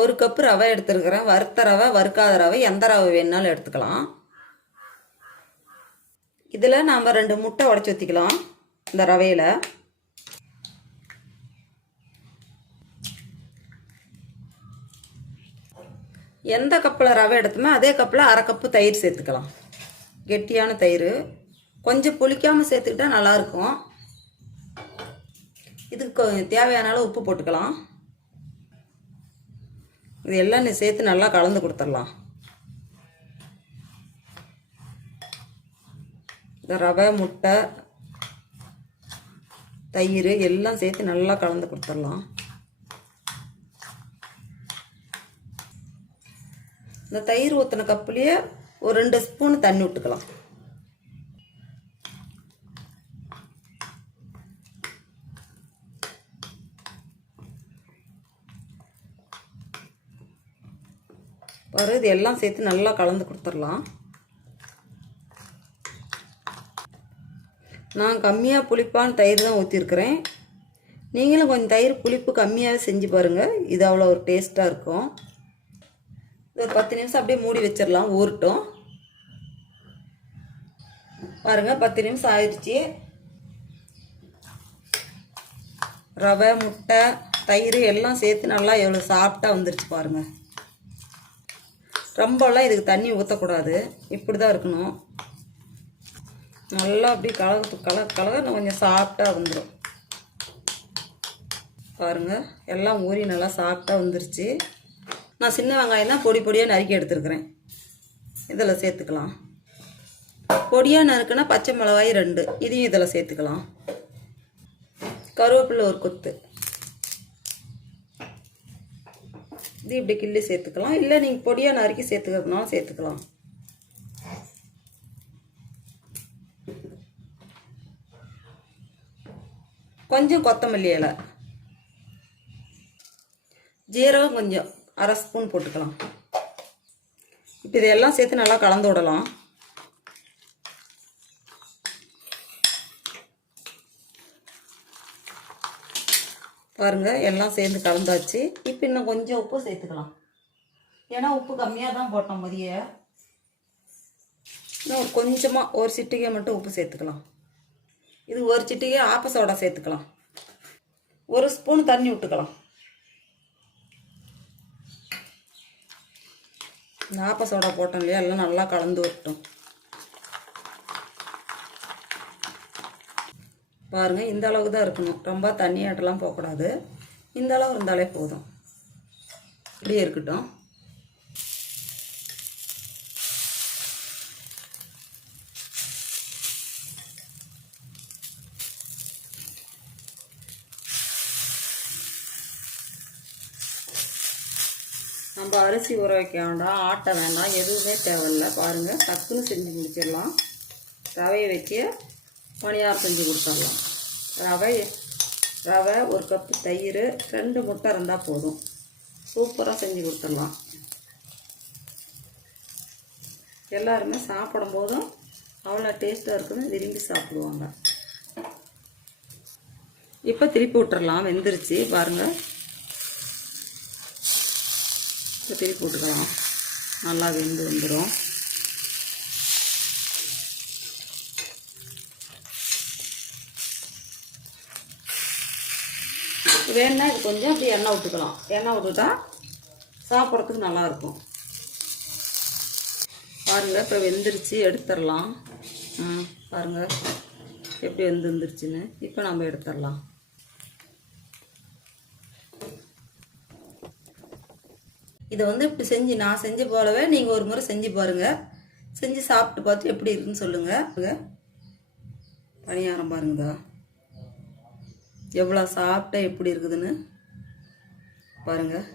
ஒரு கப்பு ரவை எடுத்துருக்கிறேன். வறுத்த ரவை வறுக்காத ரவை எந்த ரவை வேணுனாலும் எடுத்துக்கலாம். இதில் நாம் ரெண்டு முட்டை உடச்சி ஊற்றிக்கலாம் இந்த ரவையில். எந்த கப்பில் ரவை எடுத்துமே அதே கப்பில் அரை கப்பு தயிர் சேர்த்துக்கலாம். கெட்டியான தயிர். கொஞ்சம் புளிக்காமல் சேர்த்துக்கிட்டா நல்லாயிருக்கும் இதுக்கு தேவையான அளவு உப்பு போட்டுக்கலாம். இது எல்லாம் நீ சேர்த்து நல்லா கலந்து கொடுத்துடலாம். இந்த ரவை முட்டை தயிர் எல்லாம் சேர்த்து நல்லா கலந்து கொடுத்துடலாம். இந்த தயிர் ஊற்றின கப்புலேயே ஒரு ரெண்டு ஸ்பூன் தண்ணி விட்டுக்கலாம் பாரு இது எல்லாம் சேர்த்து நல்லா கலந்து கொடுத்துடலாம். நான் கம்மியாக புளிப்பான தயிர் தான் ஊற்றிருக்கிறேன் நீங்களும் கொஞ்சம் தயிர் புளிப்பு கம்மியாகவே செஞ்சு பாருங்கள் இது அவ்வளோ ஒரு டேஸ்ட்டாக இருக்கும். இது ஒரு பத்து நிமிஷம் அப்படியே மூடி வச்சிடலாம் ஊறட்டும். பாருங்கள் பத்து நிமிஷம் ஆயிடுச்சு. ரவை முட்டை தயிர் எல்லாம் சேர்த்து நல்லா எவ்வளோ சாப்பிட்டா வந்துருச்சு பாருங்கள் ரொம்பலாம் இதுக்கு தண்ணி ஊற்றக்கூடாது இப்படி தான் இருக்கணும். நல்லா அப்படியே கலகு கல கலக கொஞ்சம் சாஃப்டாக வந்துடும் பாருங்கள் எல்லாம் ஊறி நல்லா சாஃப்டாக வந்துருச்சு. நான் சின்ன வெங்காயம் தான் பொடி பொடியாக நறுக்கி எடுத்துருக்குறேன். இதில் சேர்த்துக்கலாம். பொடியாக நறுக்குன்னா பச்சை மிளகாய் ரெண்டு. இதையும் இதில் சேர்த்துக்கலாம். கருவேப்பிலை ஒரு கொத்து. இது இப்படி கிள்ளி சேர்த்துக்கலாம். இல்லை நீங்கள் பொடியாக நறுக்கி சேர்த்துக்கிறதுனாலும் சேர்த்துக்கலாம். கொஞ்சம் கொத்தமல்லி இலை. ஜீரகம் கொஞ்சம். அரை ஸ்பூன் போட்டுக்கலாம். இப்போ இதையெல்லாம் சேர்த்து நல்லா கலந்து விடலாம். பாருங்கள் எல்லாம் சேர்ந்து கலந்தாச்சு. இப்போ இன்னும் கொஞ்சம் உப்பு சேர்த்துக்கலாம். ஏன்னா உப்பு கம்மியாக தான் போட்டோம் மதிய. இன்னும் ஒரு கொஞ்சமாக ஒரு சிட்டிகை மட்டும் உப்பு சேர்த்துக்கலாம். இது ஒரு சிட்டிகை ஆப்ப சோடா சேர்த்துக்கலாம். ஒரு ஸ்பூன் தண்ணி விட்டுக்கலாம் இந்த ஆப்ப சோடா போட்டோம் இல்லையா? எல்லாம் நல்லா கலந்து விட்டோம் பாருங்கள் இந்த அளவுக்கு தான் இருக்கணும். ரொம்ப தண்ணியாட்டெல்லாம் போகக்கூடாது. இந்த அளவு இருந்தாலே போதும். இப்படியே இருக்கட்டும். நம்ம அரிசி ஊற வைக்க வேண்டாம் ஆட்ட வேண்டாம் எதுவுமே தேவையில்ல. பாருங்கள் டக்குன்னு செஞ்சு முடிச்சிடலாம். ரவையை வச்சு பணியாரம் செஞ்சு கொடுத்துடலாம் ரவை ரவை ஒரு கப்பு தயிர் ரெண்டு முட்டை இருந்தால் போதும். சூப்பராக செஞ்சு கொடுத்துடலாம் எல்லாருமே சாப்பிடும்போதும் அவ்வளோ டேஸ்ட்டாக இருக்குன்னு விரும்பி சாப்பிடுவாங்க. இப்போ திருப்பி விட்டுறலாம் வெந்துருச்சு. பாருங்கள் இப்போ திருப்பி விட்டுக்கலாம். நல்லா வெந்து வந்துடும் வேணுன்னா இது கொஞ்சம் அப்படி எண்ணெய் விட்டுக்கலாம். எண்ணெய் விட்டுட்டா சாப்பிட்றதுக்கு நல்லாயிருக்கும். பாருங்கள் இப்போ வெந்துருச்சு எடுத்துடலாம். பாருங்கள் எப்படி வெந்து வந்துருச்சுன்னு இப்போ நம்ம எடுத்துடலாம். இதை வந்து இப்படி செஞ்சு நான் செஞ்சு போலவே நீங்கள் ஒரு முறை செஞ்சு பாருங்கள் செஞ்சு சாப்பிட்டு பார்த்து எப்படி இருக்குன்னு சொல்லுங்கள் பணியாரம் பாருங்கதா. எவ்வளோ சாப்பிட்டா எப்படி இருக்குதுன்னு பாருங்கள்